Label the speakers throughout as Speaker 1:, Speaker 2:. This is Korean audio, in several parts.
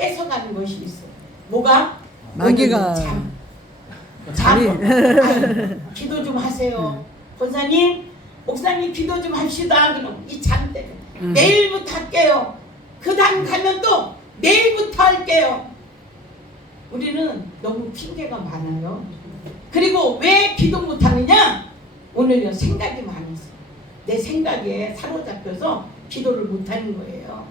Speaker 1: 뺏어가는 것이 있어. 뭐가?
Speaker 2: 마귀가.
Speaker 1: 잠. 잠. 아유, 기도 좀 하세요. 권사님, 목사님 기도 좀 합시다. 그럼 이 잠 때문에
Speaker 2: 음.
Speaker 1: 내일부터 할게요. 그 다음 가면 또 내일부터 할게요. 우리는 너무 핑계가 많아요. 그리고 왜 기도 못하느냐? 오늘요 생각이 많았어. 내 생각에 사로잡혀서 기도를 못하는 거예요.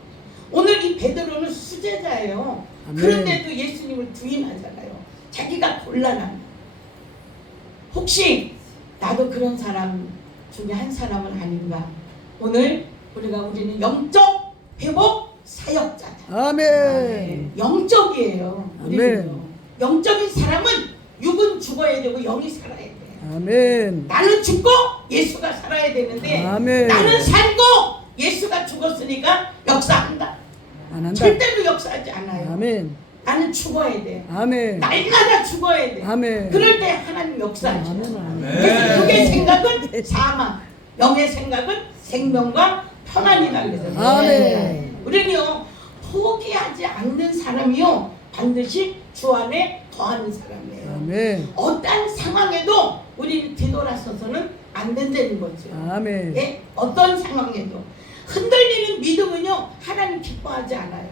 Speaker 1: 오늘 이 베드로는 수제자예요.
Speaker 2: 아멘.
Speaker 1: 그런데도 예수님을 부인하잖아요. 자기가 곤란한. 혹시 나도 그런 사람 중에 한 사람은 아닌가? 오늘 우리가 우리는 영적 회복 사역자다.
Speaker 2: 아멘.
Speaker 1: 영적이에요. 우리는요.
Speaker 2: 아멘.
Speaker 1: 영적인 사람은 육은 죽어야 되고 영이 살아야 돼요.
Speaker 2: 아멘.
Speaker 1: 나는 죽고 예수가 살아야 되는데
Speaker 2: 아멘.
Speaker 1: 나는 살고 예수가 죽었으니까 역사한다.
Speaker 2: 안 한다.
Speaker 1: 절대로 역사하지 않아요.
Speaker 2: 아멘.
Speaker 1: 나는 죽어야 돼.
Speaker 2: 아멘.
Speaker 1: 날마다 죽어야 돼.
Speaker 2: 아멘.
Speaker 1: 그럴 때 하나님 역사하죠.
Speaker 2: 아멘. 아멘.
Speaker 1: 그래서 육의 생각은 사망, 영의 생각은 생명과 평안이다 그래서
Speaker 2: 아멘.
Speaker 1: 우리는요 포기하지 않는 사람이요 반드시 주 안에 거하는 사람이에요.
Speaker 2: 아멘.
Speaker 1: 어떤 상황에도 우리는 뒤돌아서서는 안 된다는 거죠.
Speaker 2: 아멘.
Speaker 1: 예? 어떤 상황에도 흔들리는 믿음은요 하나님 기뻐하지 않아요.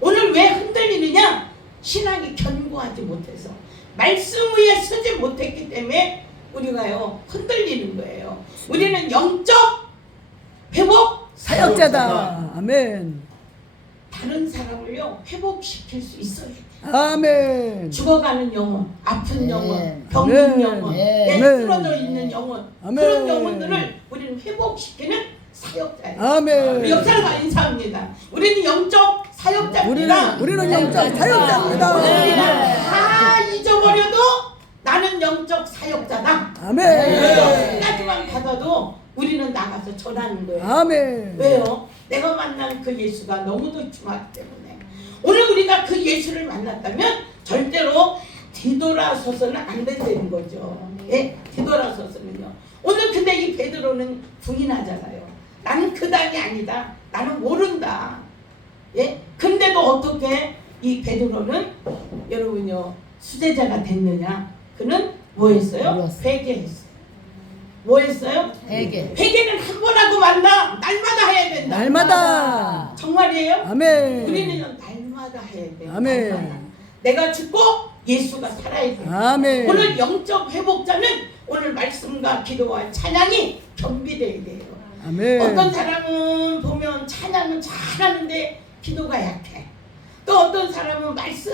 Speaker 1: 오늘 왜 흔들리느냐? 신앙이 견고하지 못해서 말씀 위에 서지 못했기 때문에 우리가요 흔들리는 거예요. 우리는 영적 회복
Speaker 2: 사역자다. 아멘.
Speaker 1: 다른 사람을요 회복시킬 수 있어야 돼.
Speaker 2: 아멘.
Speaker 1: 죽어가는 영혼, 아픈
Speaker 3: 네.
Speaker 1: 영혼, 병든. 영혼,
Speaker 3: 네.
Speaker 1: 쓰러져 있는 영혼
Speaker 2: 아멘.
Speaker 1: 그런 영혼들을 우리는 회복시키는 사역자예요.
Speaker 2: 아멘.
Speaker 1: 역사가 인사합니다. 우리는 영적 사역자입니다.
Speaker 2: 우리는 우리는 영적 사역자입니다.
Speaker 1: 다 잊어버려도 나는 영적 사역자다.
Speaker 2: 아멘.
Speaker 1: 끝까지만 받아도 우리는 나가서 전하는 거예요.
Speaker 2: 아멘.
Speaker 1: 왜요? 내가 만난 그 예수가 너무도 중하기 때문에 오늘 우리가 그 예수를 만났다면 절대로 뒤돌아서서는 안 된다는 거죠. 예, 뒤돌아서서는요. 오늘 근데 이 베드로는 부인하잖아요. 나는 그 당이 아니다. 나는 모른다. 예, 근데도 어떻게 이 베드로는 여러분요 수제자가 됐느냐? 그는 뭐 했어요? 회개했어요. 뭐 했어요?
Speaker 3: 회개.
Speaker 1: 회개는 한 번 하고 만나 날마다 해야 된다.
Speaker 2: 날마다.
Speaker 1: 정말이에요?
Speaker 2: 아멘.
Speaker 1: 우리는 날마다 해야 돼.
Speaker 2: 아멘.
Speaker 1: 날마다. 내가 죽고 예수가 살아야 돼.
Speaker 2: 아멘.
Speaker 1: 오늘 영적 회복자는 오늘 말씀과 기도와 찬양이 겸비돼야 돼요.
Speaker 2: 아멘.
Speaker 1: 어떤 사람은 보면 찬양은 잘하는데 기도가 약해. 또 어떤 사람은 말씀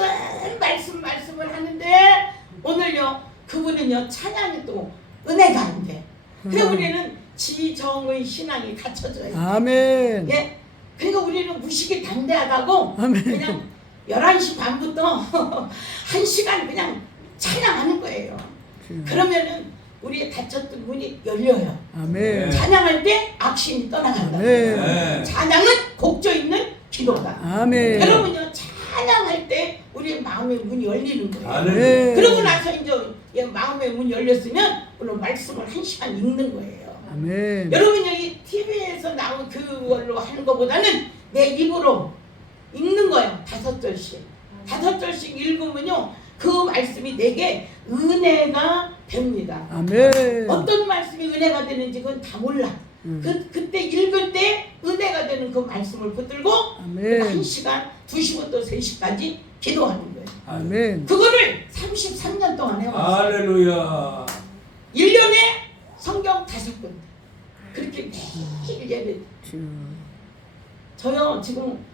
Speaker 1: 말씀 말씀을 하는데 오늘요 그분은요 찬양이 또 은혜가 안 돼. 그래서
Speaker 2: 음.
Speaker 1: 우리는 지정의 신앙이 갖춰져요.
Speaker 2: 아멘.
Speaker 1: 예. 그러니까 우리는 무식이 담대하다고
Speaker 2: 아멘.
Speaker 1: 그냥 11시 반부터 1시간 그냥 찬양하는 거예요. 그러면은 우리의 닫혔던 문이 열려요.
Speaker 2: 아멘.
Speaker 1: 찬양할 때 악신이 떠나간다.
Speaker 2: 아멘.
Speaker 1: 찬양은 곡조 있는 기도다.
Speaker 2: 아멘.
Speaker 1: 여러분요 찬양할 때 우리의 마음의 문이 열리는 거예요.
Speaker 2: 아멘.
Speaker 1: 그러고 나서 이제 이 마음의 문이 열렸으면 오늘 말씀을 한 시간 읽는 거예요.
Speaker 2: 아멘.
Speaker 1: 여러분 여기 TV에서 나온 그걸로 하는 것보다는 내 입으로 읽는 거예요. 다섯 절씩. 다섯 절씩 읽으면요. 그 말씀이 내게 은혜가 됩니다.
Speaker 2: 아멘.
Speaker 1: 어떤 말씀이 은혜가 되는지 그건 다 몰라.
Speaker 2: 음.
Speaker 1: 그, 그때 읽을 때 은혜가 되는 그 말씀을 붙들고
Speaker 2: 아멘.
Speaker 1: 한 시간, 두 시부터 세 시까지 기도하는 거예요.
Speaker 2: 아멘.
Speaker 1: 그거를 33년 동안 해왔어요.
Speaker 4: 할렐루야.
Speaker 1: 1년에 성경 다섯 권. 그렇게 매일 예배. 저요 지금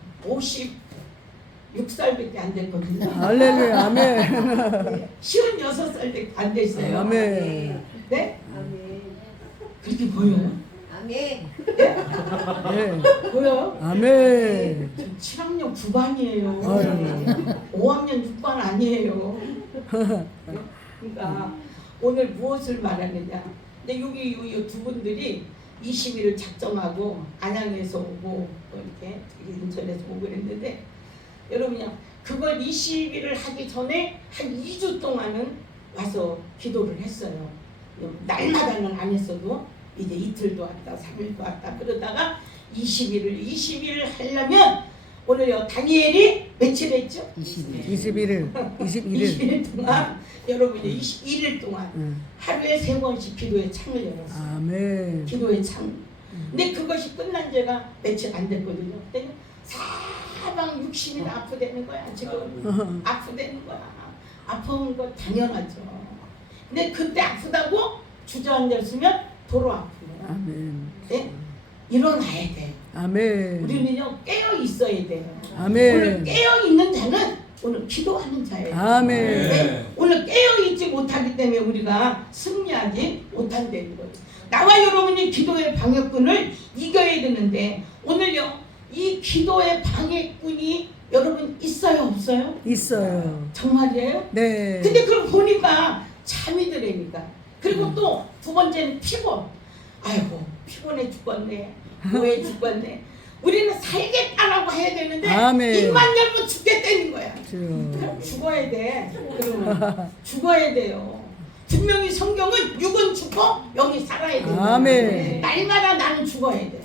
Speaker 1: 56살밖에 안 됐거든요.
Speaker 2: 할렐루야. 아멘.
Speaker 1: 56살밖에 안 됐어요.
Speaker 2: 아멘.
Speaker 1: 네? 그렇게 보여요?
Speaker 3: 아멘.
Speaker 2: 네.
Speaker 1: 보여요?
Speaker 2: 아멘.
Speaker 1: 저 7학년 9반이에요.
Speaker 2: 아유.
Speaker 1: 5학년 6반 아니에요. 그러니까 오늘 무엇을 말하느냐. 근데 여기 이두 분들이 20일을 작정하고 안양에서 오고 또 이렇게 인천에서 오고 그랬는데 여러분요 그걸 20일을 하기 전에 한 2주 동안은 와서 기도를 했어요. 날마다는 안 했어도 이제 이틀도 왔다 3일도 왔다 그러다가 20일을 20일을 하려면 오늘요 다니엘이 며칠 했죠?
Speaker 2: 21일 21일
Speaker 1: 20일 동안 여러분이 21일 동안
Speaker 2: 응.
Speaker 1: 하루에 세 번씩 기도의 창을 열었어요.
Speaker 2: 아멘
Speaker 1: 기도의 창. 근데 그것이 끝난 지가 며칠 안 됐거든요. 그때 사방 육신이 다 아프다는 거야. 지금 아프다는 거야. 아픈 거 당연하죠. 근데 그때 아프다고 주저앉았으면 도로 거야.
Speaker 2: 아멘
Speaker 1: 네? 일어나야 돼.
Speaker 2: 아멘
Speaker 1: 우리는요 깨어 있어야 돼요. 오늘
Speaker 2: 아멘
Speaker 1: 깨어 있는 자는 오늘 기도하는 자예요.
Speaker 2: 아멘
Speaker 1: 네? 오늘 깨어 있지 못하기 때문에 우리가 승리하지 못한다는 거예요. 나와 여러분이 기도의 방해꾼을 이겨야 되는데 오늘요 이 기도의 방해꾼이 여러분 있어요 없어요?
Speaker 2: 있어요.
Speaker 1: 정말이에요?
Speaker 2: 네.
Speaker 1: 근데 그걸 보니까 잠이 들으니까 그리고 또두 번째는 피곤. 아이고 피곤해 죽겠네. 뭐해 죽겠네. 우리는 살겠다라고 해야 되는데
Speaker 2: 아멘.
Speaker 1: 입만 열면 죽겠다는 거야. 그럼 죽어야 돼. 그러면 죽어야 돼요. 분명히 성경은 육은 죽고 영이 살아야 돼.
Speaker 2: 아멘.
Speaker 1: 날마다 나는 죽어야 돼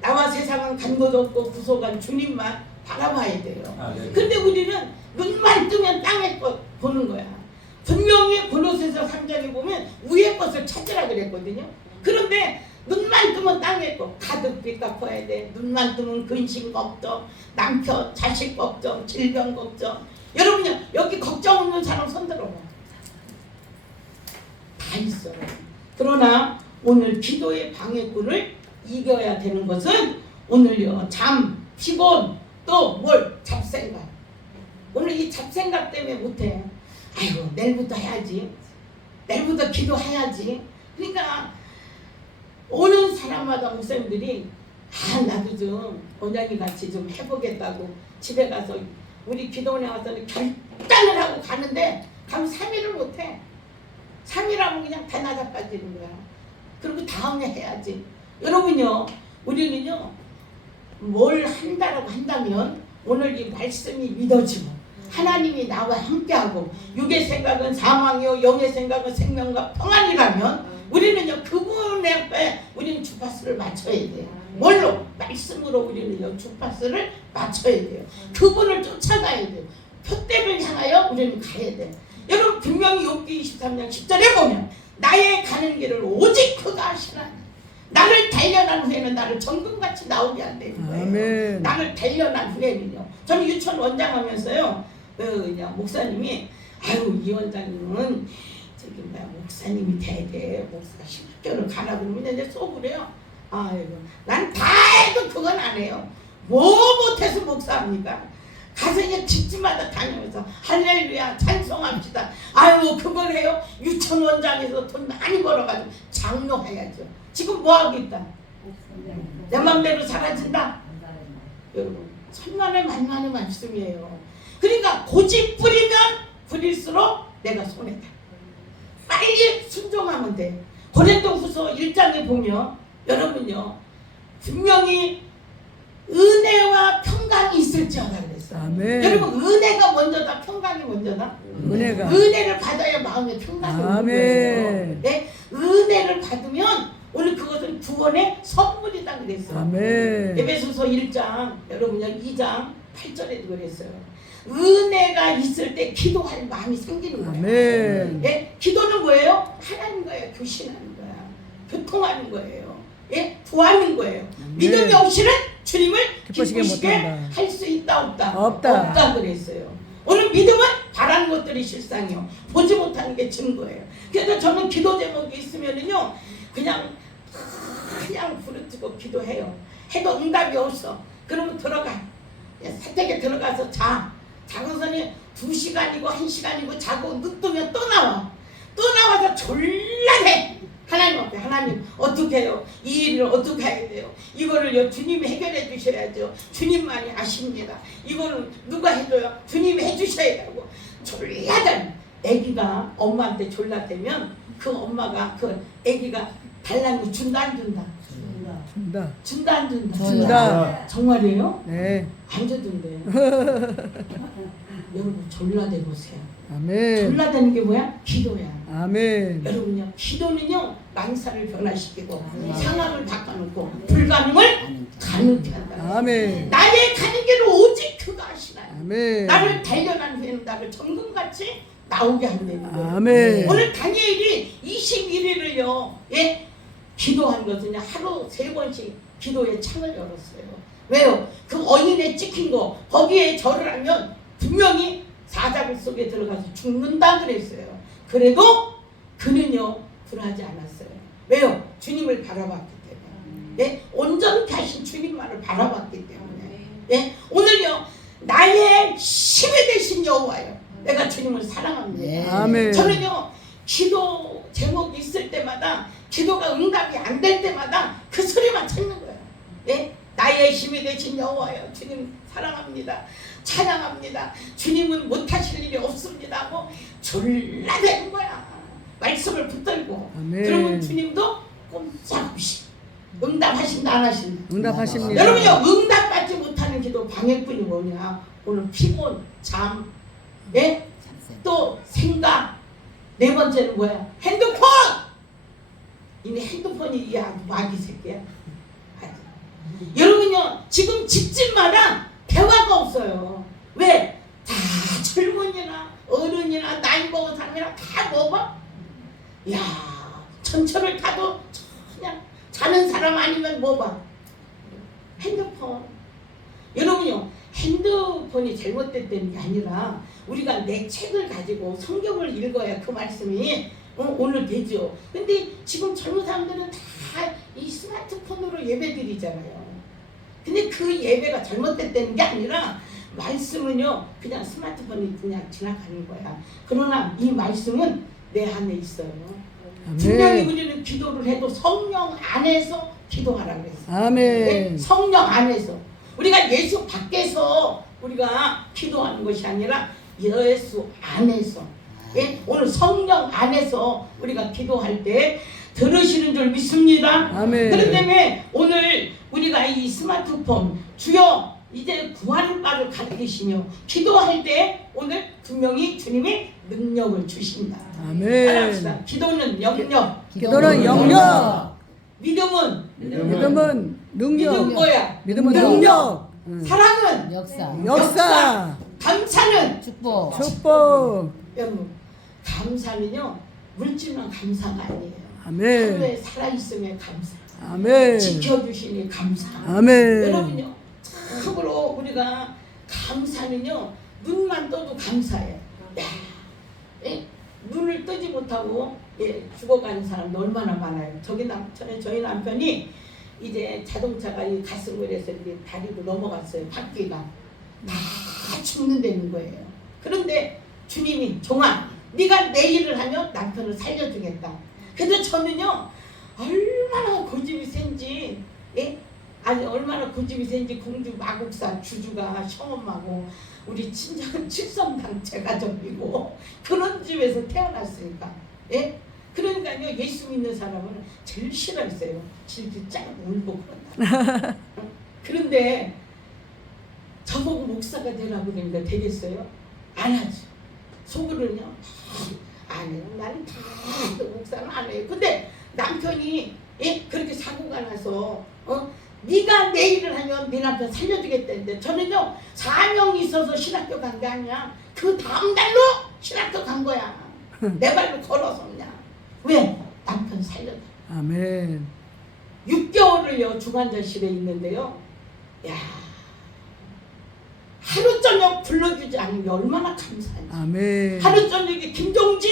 Speaker 1: 나와 세상은 간곳 없고 구속한 주님만 바라봐야 돼요
Speaker 3: 아, 네.
Speaker 1: 근데 우리는 눈만 뜨면 땅의 것 보는 거야. 분명히 골로새서 3장에 보면 위의 것을 찾으라 그랬거든요. 그런데 눈만 뜨면 땅의 것 가득 빚 갚아야 돼. 눈만 뜨면 근심 걱정, 남편, 자식 걱정, 질병 걱정. 여러분요 여기 걱정 없는 사람 손 들어봐. 다 있어요. 그러나 오늘 기도의 방해꾼을 이겨야 되는 것은 오늘요 잠, 피곤, 또 뭘 잡생각. 오늘 이 잡생각 때문에 못해. 아이고 내일부터 해야지. 내일부터 기도해야지. 그러니까 오는 사람마다 목사님들이 아 나도 좀 원장님 같이 좀 해보겠다고 집에 가서 우리 기도원에 와서 결단을 하고 가는데 가면 3일을 못해. 3일 하면 그냥 대낮아 빠지는 거야. 그리고 다음에 해야지. 여러분요, 우리는요, 뭘 한다라고 한다면 오늘 이 말씀이 믿어지고 하나님이 나와 함께하고 육의 생각은 사망이요 영의 생각은 생명과 평안이라면 우리는요 그분의 앞에 우리는 주파수를 맞춰야 돼요. 뭘로? 말씀으로 우리는요 주파수를 맞춰야 돼요. 그분을 쫓아가야 돼요. 표대를 향하여 우리는 가야 돼. 여러분 분명히 욥기 23장 10절에 보면 나의 가는 길을 오직 그가 하시라니 나를 단련한 후에는 나를 정금같이 나오게 한다는 거예요.
Speaker 2: 아멘
Speaker 1: 나를 단련한 후에는요. 저는 유치원 원장 하면서요. 그 그냥 목사님이 아유 이 원장님은 저기 뭐야 목사님이 돼. 목사 신학교를 가라 그러면 이제 속으래요. 아이고 난 다 해도 그건 안 해요. 뭐 못해서 목사합니까? 가서 이제 집집마다 다니면서 할렐루야 찬송합시다. 아유 그걸 해요. 유치원 원장에서 돈 많이 벌어가지고 장로해야죠. 지금 뭐 하고 있다? 내 맘대로 사라진다. 여러분 천만의 만만의 말씀이에요. 그러니까 고집 부리면 부릴수록 내가 손해다. 빨리 순종하면 돼. 고린도 후서 1장에 보면 여러분요 분명히 은혜와 평강이 있을지어다 그랬어요.
Speaker 2: 아멘
Speaker 1: 여러분 은혜가 먼저다 평강이 먼저다.
Speaker 2: 은혜가
Speaker 1: 은혜를 받아야 마음에 평강이 오는. 거예요. 네? 은혜를 받으면 오늘 그것은 구원의 선물이다 그랬어요.
Speaker 2: 아멘
Speaker 1: 에베소서 1장 여러분요 2장 8절에도 그랬어요. 은혜가 있을 때 기도할 마음이 생기는 거예요.
Speaker 2: 아멘
Speaker 1: 예? 기도는 뭐예요? 하나님과의 교신하는 거야. 교통하는 거예요. 예? 구하는 거예요. 믿음이 없이는 주님을
Speaker 2: 기쁘시게
Speaker 1: 기쁘시게. 할 수 있다 없다
Speaker 2: 없다.
Speaker 1: 없다 그랬어요. 오늘 믿음은 바라는 것들이 실상이요. 보지 못하는 게 증거예요. 그래서 저는 기도 제목이 있으면은요 그냥 그냥 부르짖고 기도해요. 해도 응답이 없어. 그러면 들어가. 사택에 들어가서 자. 자고서는 두 시간이고 한 시간이고 자고 늦으면 또 나와. 또 나와서 졸라해. 하나님 앞에 하나님 어떻게 해요? 이 일을 어떻게 해야 돼요? 이거를요 주님이 해결해 주셔야죠. 주님만이 아십니다. 이거는 누가 해줘요? 주님이 해주셔야 되고 졸라들 아기가 엄마한테 졸라대면 그 엄마가 그 아기가 달라는 거 준다 안 준다?
Speaker 2: 준다
Speaker 1: 준다 안 준다?
Speaker 2: 준다
Speaker 1: 정말이에요?
Speaker 2: 네
Speaker 1: 안 주던데. 여러분 졸라대 보세요.
Speaker 2: 아멘
Speaker 1: 졸라대는 게 뭐야? 기도야.
Speaker 2: 아멘
Speaker 1: 여러분요 기도는요 만사를 변화시키고 상황을 바꿔놓고 불가능을 가능케 한다.
Speaker 2: 아멘.
Speaker 1: 나의 가는 길을 오직 그가 하시나요.
Speaker 2: 아멘.
Speaker 1: 나를 단련한 후에는 나를 정금같이 나오게 한다는 거예요.
Speaker 2: 아멘.
Speaker 1: 오늘 다니엘이 21일을요, 예, 기도한 것은 하루 세 번씩 기도의 창을 열었어요. 왜요? 그 어인에 찍힌 거, 거기에 절을 하면 분명히 사자굴 속에 들어가서 죽는다 그랬어요. 그래도 그는요, 불하지 않았어요. 왜요? 주님을 바라봤기 때문에. 예? 온전케 하신 주님만을 바라봤기 때문에. 예? 오늘요, 나의 힘이 되신 여호와요. 내가 주님을 사랑합니다.
Speaker 3: 네.
Speaker 2: 아멘.
Speaker 1: 저는요 기도 제목 있을 때마다 기도가 응답이 안 될 때마다 그 소리만 찾는 거예요. 예? 나의 힘이 되신 여호와여 주님 사랑합니다. 찬양합니다. 주님은 못하실 일이 없습니다 하고 졸라 되는 거야. 말씀을 붙들고
Speaker 2: 아멘.
Speaker 1: 그러면 주님도 꼼짝없이 응답하신다 안 하신다.
Speaker 2: 응답하십니다.
Speaker 1: 여러분요 응답받지 못하는 기도 방해꾼이 뭐냐 오늘 피곤 잠 예? 또 생각 네 번째는 뭐야 핸드폰 이미 핸드폰이 이 마귀 새끼야. 여러분요 지금 집집마다 대화가 없어요 왜? 다 젊은이나 어른이나 나이 먹은 사람이나 다 먹어 야 전철을 타도 그냥 자는 사람 아니면 뭐 봐? 핸드폰. 여러분요, 핸드폰이 잘못됐다는 게 아니라 우리가 내 책을 가지고 성경을 읽어야 그 말씀이 어, 오늘 되죠. 근데 지금 젊은 사람들은 다 이 스마트폰으로 예배 드리잖아요. 근데 그 예배가 잘못됐다는 게 아니라 말씀은요, 그냥 스마트폰이 그냥 지나가는 거야. 그러나 이 말씀은 내 안에 있어요. 분명히
Speaker 2: 아멘.
Speaker 1: 우리는 기도를 해도 성령 안에서 기도하라고 했어요. 네?
Speaker 2: 아멘.
Speaker 1: 성령 안에서 우리가 예수 밖에서 우리가 기도하는 것이 아니라 예수 안에서 예? 오늘 성령 안에서 우리가 기도할 때 들으시는 줄 믿습니다.
Speaker 2: 아멘.
Speaker 1: 그렇기 때문에 오늘 우리가 이 스마트폰 주여 이제 구하는 바를 가르치시며 기도할 때 오늘 분명히 주님이 능력을 주신다.
Speaker 2: 아멘.
Speaker 1: 따라합시다. 기도는 영역,
Speaker 2: 기도는 영역.
Speaker 1: 믿음은
Speaker 2: 믿음은 능력.
Speaker 1: 믿음 뭐야?
Speaker 2: 믿음은
Speaker 1: 능력.
Speaker 2: 능력. 응.
Speaker 1: 사랑은
Speaker 3: 역사,
Speaker 2: 역사.
Speaker 1: 감사는
Speaker 3: 축복,
Speaker 2: 축복.
Speaker 1: 여러분 감사는요 물질만 감사가 아니에요.
Speaker 2: 아멘.
Speaker 1: 하루에 살아 있음에 감사,
Speaker 2: 아멘.
Speaker 1: 지켜주시니 감사.
Speaker 2: 아멘.
Speaker 1: 여러분요 참으로 우리가 감사는요 눈만 떠도 감사해요. 야, 예? 눈을 뜨지 못하고 예, 죽어가는 사람도 얼마나 많아요. 저기 남 저희, 저희 남편이 이제 자동차가 이 가슴골에서 이렇게 다리로 넘어갔어요. 바퀴가 다 죽는다는 거예요. 그런데 주님이 종아, 네가 내 일을 하면 남편을 살려주겠다. 근데 저는요 얼마나 고집이 센지 예? 아니 얼마나 고집이 센지 공주 마국사 주주가 시엄마고 우리 친정은 칠성당 제가족이고 그런 집에서 태어났으니까 예? 그러니까요 예수 믿는 사람은 제일 싫어했어요 질질 짜고 울고 그런다 어? 그런데 저보고 목사가 되라고 그러니까 되겠어요? 안 하죠 속으로는요 안 해요 나는 다 목사는 안 해요 근데 남편이 예? 그렇게 사고가 나서 어? 네가 내 일을 하면 네 남편 살려주겠다는데 저는요 사명이 있어서 신학교 간 게 아니야 그 다음 날로 신학교 간 거야 내 발로 걸어서 그냥 왜? 남편 살려줘
Speaker 2: 아멘.
Speaker 1: 6개월을요 중환자실에 있는데요 야 하루 저녁 불러주지 게 얼마나 감사한지
Speaker 2: 아멘.
Speaker 1: 하루 저녁에 김종진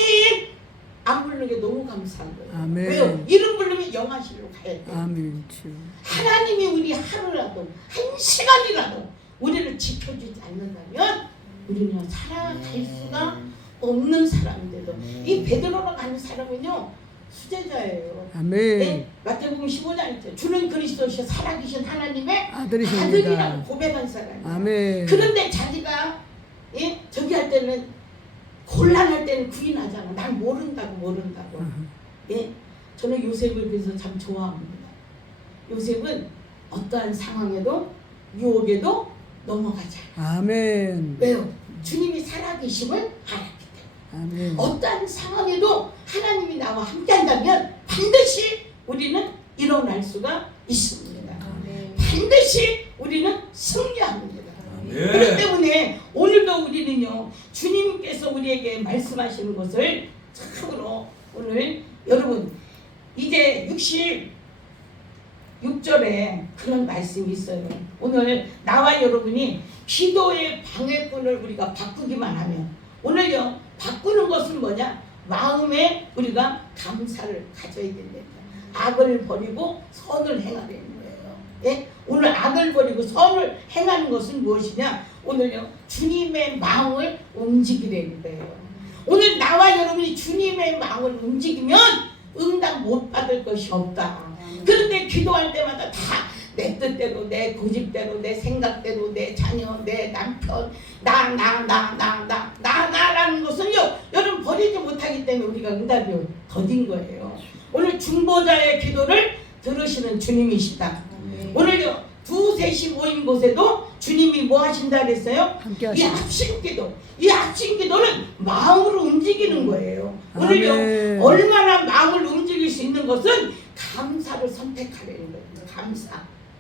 Speaker 1: 안 부르는 게 너무 감사한 거예요
Speaker 2: 아멘.
Speaker 1: 왜요? 이름 부르면 영화실로 가야 돼
Speaker 2: 아멘. 주.
Speaker 1: 하나님이 우리 하루라도 한 시간이라도 우리를 지켜주지 않는다면 우리는 살아갈 수가 없는 사람인데도 이 베드로로 가는 사람은요 수제자예요.
Speaker 2: 아멘.
Speaker 1: 네? 마태복음 15장 있죠. 주는 그리스도시 살아계신 하나님의
Speaker 2: 아들이십니다.
Speaker 1: 아들이라고 고백한 사람이에요.
Speaker 2: 아멘.
Speaker 1: 그런데 자기가 예? 저기 할 때는 곤란할 때는 부인하잖아. 난 모른다고 모른다고. 예? 저는 요셉을 그래서 참 좋아합니다. 요셉은 어떠한 상황에도 유혹에도 넘어가지 않아요.
Speaker 2: 아멘.
Speaker 1: 왜요? 주님이 살아계심을 때문에.
Speaker 2: 아멘.
Speaker 1: 어떠한 상황에도 하나님이 나와 함께 한다면 반드시 우리는 일어날 수가 있습니다. 반드시 반드시 우리는 승리합니다.
Speaker 3: 아멘.
Speaker 1: 그렇기 때문에 오늘도 우리는요 주님께서 우리에게 말씀하시는 것을 참으로 오늘 여러분 이제 66절에 그런 말씀이 있어요. 오늘 나와 여러분이 기도의 방해꾼을 우리가 바꾸기만 하면 것은 뭐냐 마음에 우리가 감사를 가져야 된다. 악을 버리고 선을 행하려는 거예요. 예? 오늘 악을 버리고 선을 행하는 것은 무엇이냐? 오늘요 주님의 마음을 움직이려는 거예요. 오늘 나와 여러분이 주님의 마음을 움직이면 응답 못 받을 것이 없다. 그런데 기도할 때마다 다 내 뜻대로 내 고집대로 내 생각대로 내 자녀 내 남편 나 나 나 나 나 나 나라는 것은요 여러분 버리지 못하기 때문에 우리가 응답이 더딘 거예요. 오늘 중보자의 기도를 들으시는 주님이시다. 오늘요 두셋이 모인 곳에도 주님이 뭐 하신다 그랬어요? 이 합심 기도, 이 합심 기도는 마음으로 움직이는 거예요. 오늘요
Speaker 2: 아멘.
Speaker 1: 얼마나 마음을 움직일 수 있는 것은 감사를 선택하려는 거예요. 감사.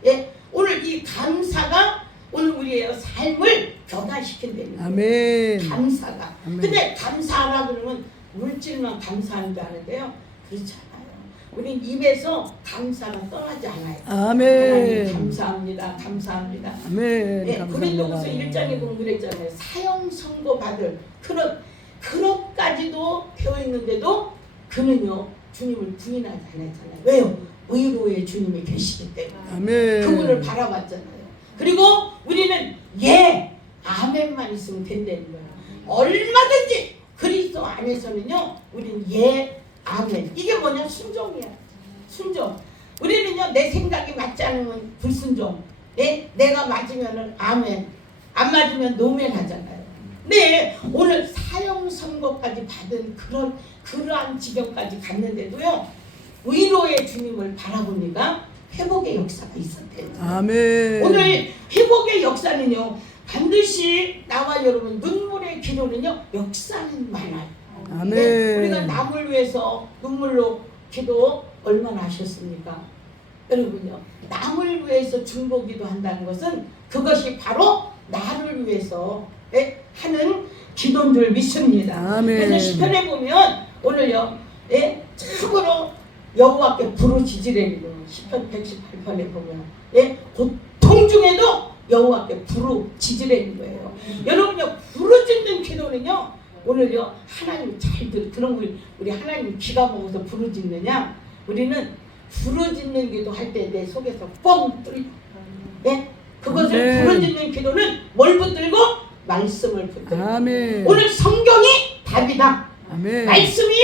Speaker 1: 예, 오늘 이 감사가 오늘 우리의 삶을 변화시킨다는.
Speaker 2: 아멘.
Speaker 1: 감사가.
Speaker 2: 아멘.
Speaker 1: 근데 감사하라 그러면 물질만 감사하는 게 아닌데요. 그렇지 않아요. 우린 입에서 감사가 떠나지 않아요.
Speaker 2: 아멘.
Speaker 1: 감사합니다. 감사합니다.
Speaker 2: 아멘.
Speaker 1: 네, 고린도후서
Speaker 2: 감사합니다.
Speaker 1: 1장에 보면 그랬잖아요. 사형 선고 받을 그런 그것까지도 배워 있는데도 그는요 주님을 부인하지 않았잖아요. 왜요? 의로의 주님이 계시기 때문에
Speaker 2: 아멘.
Speaker 1: 그분을 바라봤잖아요. 그리고 우리는 예 아멘만 있으면 된다는 거예요. 얼마든지 그리스도 안에서는요 우리는 예 아멘 이게 뭐냐 순종이야. 순종. 우리는요 내 생각이 맞지 않으면 불순종. 예? 내가 맞으면은 아멘. 안 맞으면 노멘 하잖아요. 네, 오늘 사형 선고까지 받은 그런 그러한 지경까지 갔는데도요. 의로의 주님을 바라보니까 회복의 역사가 있었대요.
Speaker 2: 아멘.
Speaker 1: 오늘 회복의 역사는요. 반드시 나와 여러분 눈물의 기도는요. 역사는 많아요.
Speaker 2: 아멘.
Speaker 1: 네, 우리가 남을 위해서 눈물로 기도 얼마나 하셨습니까? 여러분요. 남을 위해서 중보기도 한다는 것은 그것이 바로 나를 위해서 예, 하는 기도인 줄 믿습니다.
Speaker 2: 아멘.
Speaker 1: 그래서 시편에 보면 오늘요. 예, 참으로 여호와께 부르짖으래는 거예요. 시편 118편에 보면 예, 고통 중에도 여호와께 부르짖으래는 거예요. 여러분요. 부르짖는 기도는요. 오늘요 하나님 잘 들, 그런 우리 우리 하나님 기가 먹어서 부르짖느냐? 우리는 부르짖는 기도 할 때 내 속에서 뻥 뚫려. 예? 그것을
Speaker 2: 아멘.
Speaker 1: 부르짖는 기도는 뭘 붙들고 말씀을 붙들고.
Speaker 2: 아멘.
Speaker 1: 오늘 성경이 답이다.
Speaker 2: 아멘.
Speaker 1: 말씀이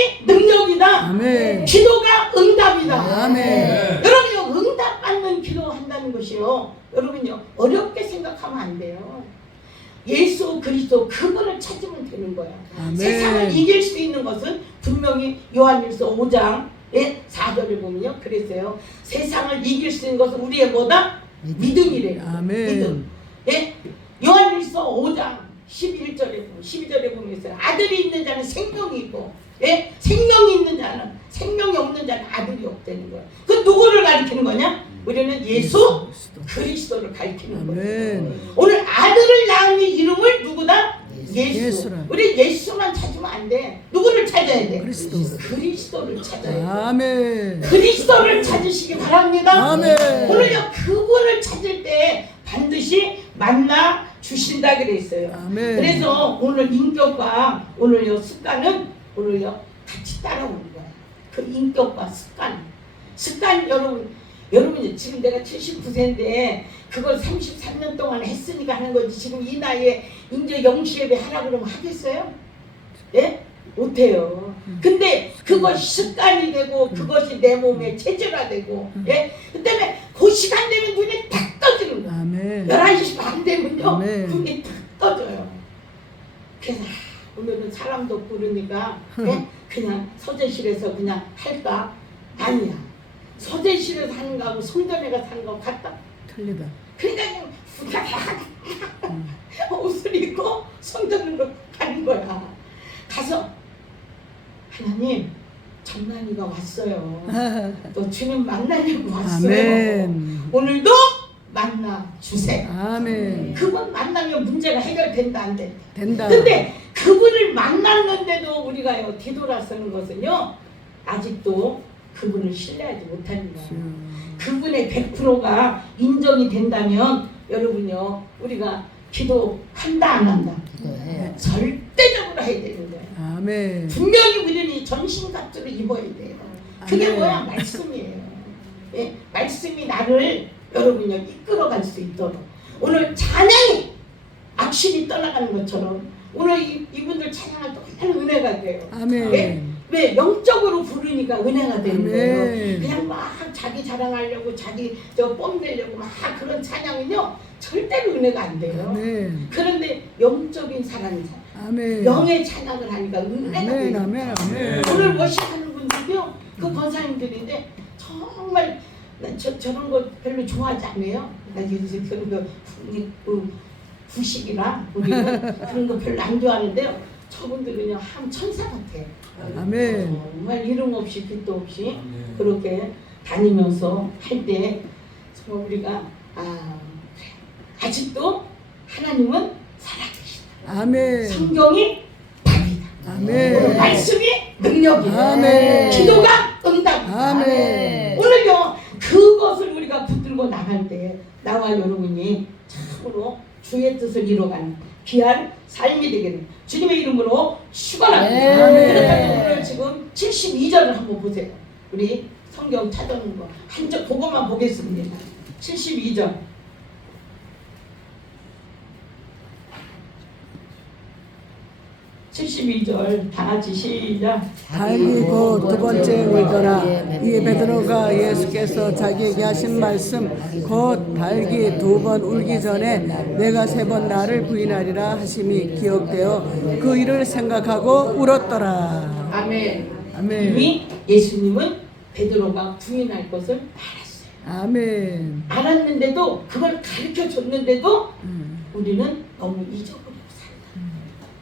Speaker 1: 능력이다.
Speaker 2: 아멘.
Speaker 1: 기도가 응답이다.
Speaker 2: 아멘.
Speaker 1: 여러분요 응답 받는 기도한다는 것이요. 여러분요 어렵게 생각하면 안 돼요. 예수 그리스도 그분을 찾으면 되는 거야.
Speaker 2: 아멘.
Speaker 1: 세상을 이길 수 있는 것은 분명히 요한일서 5장 예, 4절을 보면요. 그랬어요. 세상을 이길 수 있는 것은 우리의 뭐다? 믿음이래요.
Speaker 2: 아멘.
Speaker 1: 믿음. 예? 요한일서 5장 11절에 보면 12절에 보면 있어요. 아들이 있는 자는 생명이 있고 예? 생명이 있는 자는 생명이 없는 자는 아들이 없다는 거예요. 그 누구를 가리키는 거냐? 우리는 예수 그리스도를 가리키는 거예요. 오늘 아들을 낳은 이 이름을 누구다? 예수.
Speaker 2: 예수라.
Speaker 1: 우리 예수만 찾으면 안 돼. 누구를 찾아야 돼?
Speaker 2: 그리스도.
Speaker 1: 그리스도를 찾아야 돼.
Speaker 2: 아멘.
Speaker 1: 그리스도를 찾으시기 바랍니다.
Speaker 2: 아멘.
Speaker 1: 오늘요 그분을 찾을 때 반드시 만나 주신다 그랬어요.
Speaker 2: 아멘.
Speaker 1: 그래서 오늘 인격과 오늘요 습관은 오늘요 같이 따라오는 거야. 그 인격과 습관. 습관 여러분 여러분 지금 내가 79세인데 그걸 33년 동안 했으니까 하는 거지 지금 이 나이에 이제 영시예배 하라 그러면 하겠어요? 예? 못해요. 근데 그것이 습관이 되고 그것이 내 몸에 체질화되고 예? 그 때문에 그 시간 되면 눈이 딱 떠지는.
Speaker 2: 아멘.
Speaker 1: 11시 반 되면요
Speaker 2: 아멘.
Speaker 1: 눈이 탁 떠져요 그래서 아, 오늘은 사람도 그러니까 예? 그냥 서재실에서 그냥 할까? 아니야 서재실에서 하는 거하고 성전에 가서 하는 거 같다
Speaker 2: 틀리다.
Speaker 1: 그러니까 그냥 후다닥 옷을 입고 성전으로 가는 거야 가서 하나님 정난이가 왔어요 또 주님 만나려고 왔어요
Speaker 2: 아멘.
Speaker 1: 오늘도 만나 주세요.
Speaker 2: 아멘.
Speaker 1: 그분 만나면 문제가 해결된다 안 된다.
Speaker 2: 된다.
Speaker 1: 근데 그분을 만났는데도 우리가요 뒤돌아서는 것은요 아직도 그분을 신뢰하지 못합니다. 그분의 100%가 인정이 된다면 여러분요 우리가 기도한다 안 한다 절대적으로 해야 되는 거예요.
Speaker 2: 아멘.
Speaker 1: 분명히 우리는 전신갑주를 입어야 돼요. 그게
Speaker 2: 아멘.
Speaker 1: 뭐야 말씀이에요. 예? 말씀이 나를 여러분요 이끌어갈 수 있도록 오늘 찬양이 악신이 떠나가는 것처럼 오늘 이, 이분들 찬양할 때 얼마나 은혜가 돼요.
Speaker 2: 아멘.
Speaker 1: 예? 왜 영적으로 부르니까 은혜가 되는 거예요. 그냥 막 자기 자랑하려고 자기 저 뽐내려고 막 그런 찬양은요 절대로 은혜가 안 돼요.
Speaker 2: 아멘.
Speaker 1: 그런데 영적인 사람이
Speaker 2: 아멘.
Speaker 1: 영의 찬양을 하니까 은혜가
Speaker 2: 아멘.
Speaker 1: 돼요.
Speaker 2: 아멘. 아멘.
Speaker 1: 오늘 워십하는 분들이요 그 권사님들인데 정말 나 저, 저런 거 별로 좋아하지 않아요. 나 이제 그런 거 후- 그 후식이나 우리 그런 거 별로 안 좋아하는데요. 저분들은요 한 천사 같아요.
Speaker 2: 아멘.
Speaker 1: 정말 이름 없이 빛도 없이 그렇게 다니면서 할때 정말 우리가 아 그래. 아직도 하나님은 살아계시다.
Speaker 2: 아멘.
Speaker 1: 성경이 답이다.
Speaker 2: 아멘.
Speaker 1: 말씀이 능력이다.
Speaker 2: 아멘.
Speaker 1: 기도가 응답이다.
Speaker 2: 아멘.
Speaker 1: 오늘요 그것을 우리가 붙들고 나갈 때 나와 여러분이 참으로 주의 뜻을 이뤄가는 귀한 삶이 되기를 주님의 이름으로 축원합니다.
Speaker 2: 아멘.
Speaker 1: 그렇다면 오늘 지금 72절을 한번 보세요. 우리 성경 찾아오는 거 한절 그것만 보겠습니다. 72절. (72절) 다 같이 시작
Speaker 2: 달리고 두 번째 울더라 이 베드로가 예수께서 자기에게 하신 말씀 곧 달기 두 번 울기 전에 내가 세 번 나를 부인하리라 하심이 기억되어 그 일을 생각하고 울었더라
Speaker 1: 아멘.
Speaker 2: 아멘
Speaker 1: 이미 예수님은 베드로가 부인할 것을 알았어요.
Speaker 2: 아멘
Speaker 1: 알았는데도 그걸 가르쳐 줬는데도
Speaker 2: 음.
Speaker 1: 우리는 너무 살다.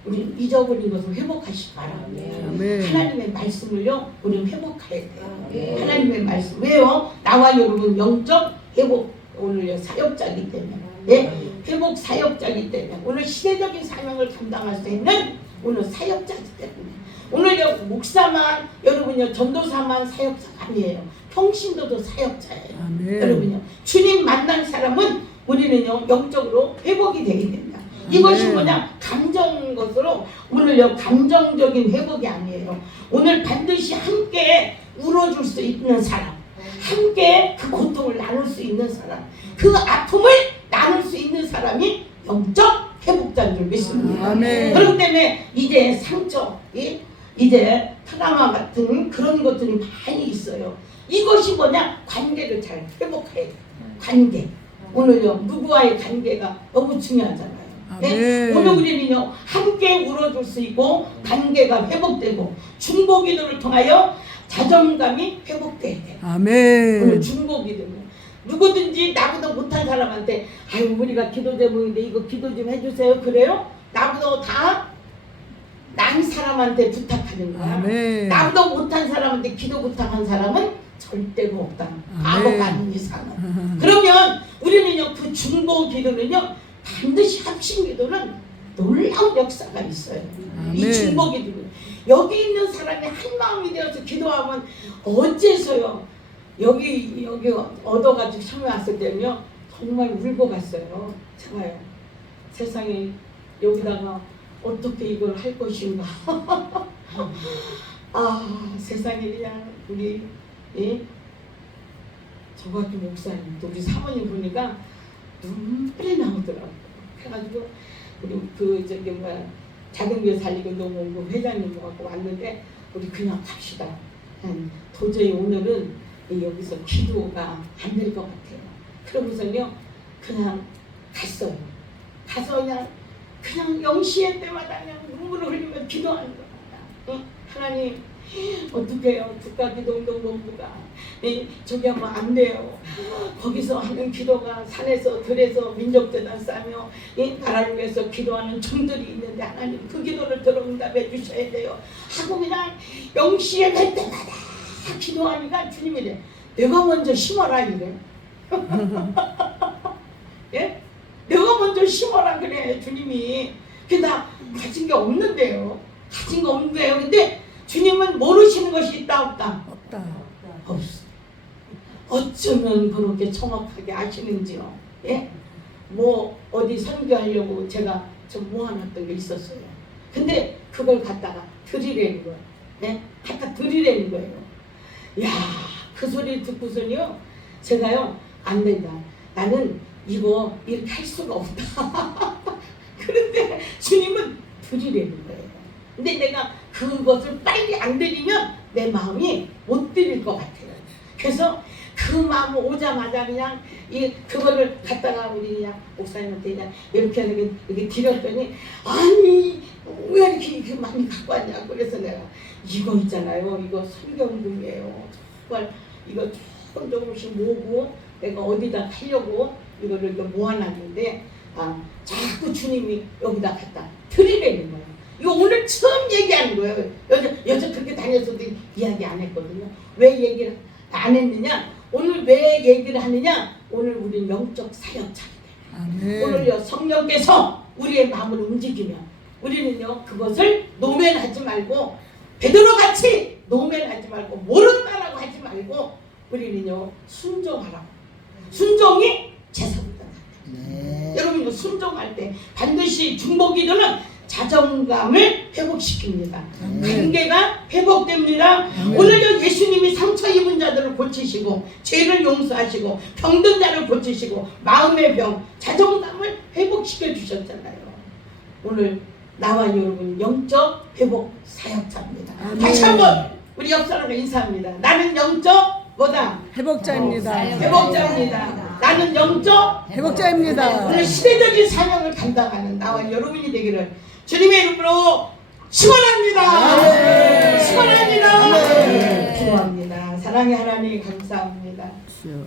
Speaker 1: 우리는 잊어버린 것을 회복하시기 바랍니다.
Speaker 2: 아멘.
Speaker 1: 하나님의 말씀을요, 우리는 회복해야 돼요. 하나님의 말씀. 왜요? 나와 여러분 영적 회복 오늘요 사역자이기 때문에. 예? 회복 사역자이기 때문에 오늘 시대적인 사명을 감당할 수 있는 오늘 사역자이기 때문에 오늘요 목사만 여러분요 전도사만 사역자가 아니에요. 평신도도 사역자예요.
Speaker 2: 아멘.
Speaker 1: 여러분요 주님 만난 사람은 우리는요 영적으로 회복이 되게 됩니다. 이것이
Speaker 2: 아멘.
Speaker 1: 뭐냐 감정 것으로 오늘 요 감정적인 회복이 아니에요. 오늘 반드시 함께 울어줄 수 있는 사람, 함께 그 고통을 나눌 수 있는 사람, 그 아픔을 나눌 수 있는 사람이 영적 회복자인 줄 믿습니다.
Speaker 2: 아멘.
Speaker 1: 그렇기 때문에 이제 상처, 이- 이제 트라우마 같은 그런 것들이 많이 있어요. 이것이 뭐냐? 관계를 잘 회복해야 돼. 관계. 오늘요 누구와의 관계가 너무 중요하잖아요. 네?
Speaker 2: 아멘.
Speaker 1: 오늘 우리는요 함께 울어줄 수 있고 관계가 회복되고 중보기도를 통하여 자존감이 회복돼야 돼. 오늘
Speaker 2: 아멘
Speaker 1: 중보기도는 누구든지 나보다 못한 사람한테 아유 우리가 기도 제목인데 이거 기도 좀 해주세요 그래요? 나보다 다 난 사람한테 부탁하는 거야.
Speaker 2: 아멘
Speaker 1: 나보다 못한 사람한테 기도 부탁한 사람은 절대로 없다.
Speaker 2: 아멘.
Speaker 1: 바보가 아닌 이상은. 그러면 우리는요 그 중보 기도는요 반드시 합심 기도는 놀라운 역사가 있어요. 이
Speaker 2: 아멘.
Speaker 1: 중보 기도는 여기 있는 사람이 한 마음이 되어서 기도하면 어째서요 여기 여기 얻어가지고 처음에 왔을 때는요 정말 울고 갔어요. 제가요 세상에 여기다가 어떻게 이걸 할 것인가. 아 세상에 그냥 우리 예? 정학규 목사님 또 우리 사모님 보니까 눈물이 나오더라고. 그래가지고 우리 그 저기 뭐야 교회 살리고 너무 회장님 갖고 왔는데 우리 그냥 갑시다. 음, 도저히 오늘은 이 여기서 기도가 안 될 것 같아요. 그러고서요 그냥 갔어요. 가서 그냥 그냥 영시의 때마다 그냥 눈물을 흘리며 기도하는 거야. 응? 하나님 어떡해요? 국가기도운동본부가. 예, 저기 하면 안 돼요. 거기서 하는 기도가 산에서 들에서 민족재단 싸며 위해서 기도하는 종들이 있는데 하나님 그 기도를 들어응답해 주셔야 돼요. 하고 그냥 영시에 갈 때마다 기도하니까 주님이 래. 내가 먼저 심어라 이래. 예? 가지고 심어라 그래 주님이. 근데 나 가진 게 없는데요. 가진 거 없는데요. 근데 주님은 모르시는 것이 있다 없다?
Speaker 2: 없다.
Speaker 1: 없어. 어쩌면 그렇게 정확하게 아시는지요? 예? 뭐 어디 선교하려고 제가 좀 모아놨던 게 있었어요. 근데 그걸 갖다가 드리라는 거예요. 예? 갖다 드리라는 거예요. 야 그 소리 듣고서는요 제가요 안 된다. 나는 이거 이렇게 할 수가 없다. 그런데 주님은 드리라는 거예요. 근데 내가 그것을 빨리 안 드리면 내 마음이 못 드릴 것 같아요. 그래서 그 마음 오자마자 그냥 이 그거를 갖다가 우리 그냥 목사님한테 그냥 이렇게 이렇게, 이렇게 드렸더니 아니 왜 이렇게, 이렇게 많이 갖고 왔냐 그래서 내가 이거 있잖아요. 이거 성경금이에요. 정말 이거 조금 조금씩 모으고 내가 어디다 하려고 이거를 모아놨는데 아 자꾸 주님이 여기다 갖다 드리라는 거예요 이거 오늘 처음 얘기하는 거예요 여자 여자 그렇게 다녀서도 이야기 안 했거든요 왜 얘기를 안 했느냐 오늘 왜 얘기를 하느냐 오늘 우리는 영적 사역자이다
Speaker 2: 아멘.
Speaker 1: 오늘요 성령께서 우리의 마음을 움직이면 우리는요 그것을 노면하지 말고 베드로 같이 노면하지 말고 모른다라고 하지 말고 우리는요 순종하라고 순종이 제사입니다.
Speaker 2: 네.
Speaker 1: 여러분 순종할 때 반드시 중보기도는 자존감을 회복시킵니다. 관계가 회복됩니다. 오늘요 예수님이 상처 입은 자들을 고치시고 죄를 용서하시고 병든 자를 고치시고 마음의 병, 자존감을 회복시켜 주셨잖아요. 오늘 나와 여러분 영적 회복 사역자입니다.
Speaker 2: 아멘.
Speaker 1: 다시 한번 우리 옆 사람과 인사합니다. 나는 영적 뭐다?
Speaker 2: 회복자입니다.
Speaker 1: 회복자입니다. 나는 영적
Speaker 2: 회복자입니다.
Speaker 1: 오늘 시대적인 사명을 감당하는 나와 여러분이 되기를 주님의 이름으로 축원합니다. 축원합니다. 기도합니다. 사랑의 하나님 감사합니다.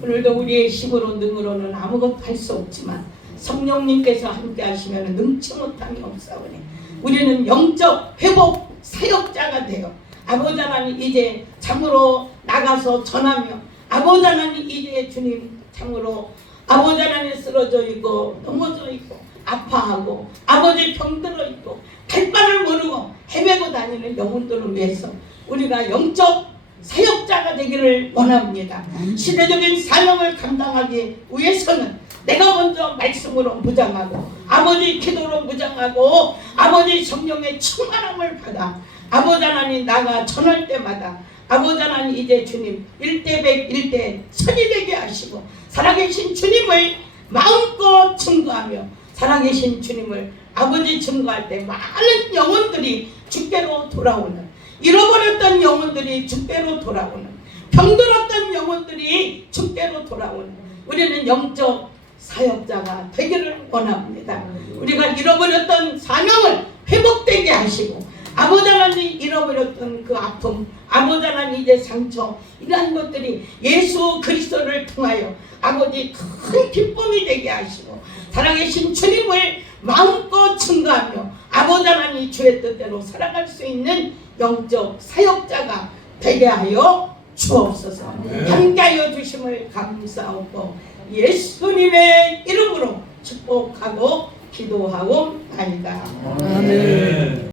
Speaker 1: 오늘도 우리의 힘으로 능으로는 아무것도 할 수 없지만 성령님께서 함께 하시면 능치 못함이 없사오니 우리는 영적 회복 사역자가 되어 아버지 하나님 이제 참으로 나가서 전하며 아버지 하나님 이제 주님 참으로 아버지 하나님 쓰러져 있고 넘어져 있고 아파하고 아버지 병들어 있고 갈 바를 모르고 헤매고 다니는 영혼들을 위해서 우리가 영적 사역자가 되기를 원합니다. 시대적인 사명을 감당하기 위해서는 내가 먼저 말씀으로 무장하고 아버지 기도로 무장하고 아버지 성령의 충만함을 받아 아버지 하나님 나가 전할 때마다 아버지 하나님 이제 주님 일대백 일대 선이 되게 하시고 살아계신 주님을 마음껏 증거하며 살아계신 주님을 아버지 증거할 때 많은 영혼들이 주께로 돌아오는 잃어버렸던 영혼들이 주께로 돌아오는 병들었던 영혼들이 주께로 돌아오는 우리는 영적 사역자가 되기를 원합니다. 우리가 잃어버렸던 사명을 회복되게 하시고 아버지 하나님 잃어버렸던 그 아픔 아버지 하나님 이제 상처 이러한 것들이 예수 그리스도를 통하여 아버지 큰 기쁨이 되게 하시고 살아계신 주님을 마음껏 증거하며 아버지 하나님 주의 뜻대로 살아갈 수 있는 영적 사역자가 되게 하여 주옵소서 함께하여 주심을 감사하고 예수님의 이름으로 축복하고 기도하고 아니다.
Speaker 2: 아멘.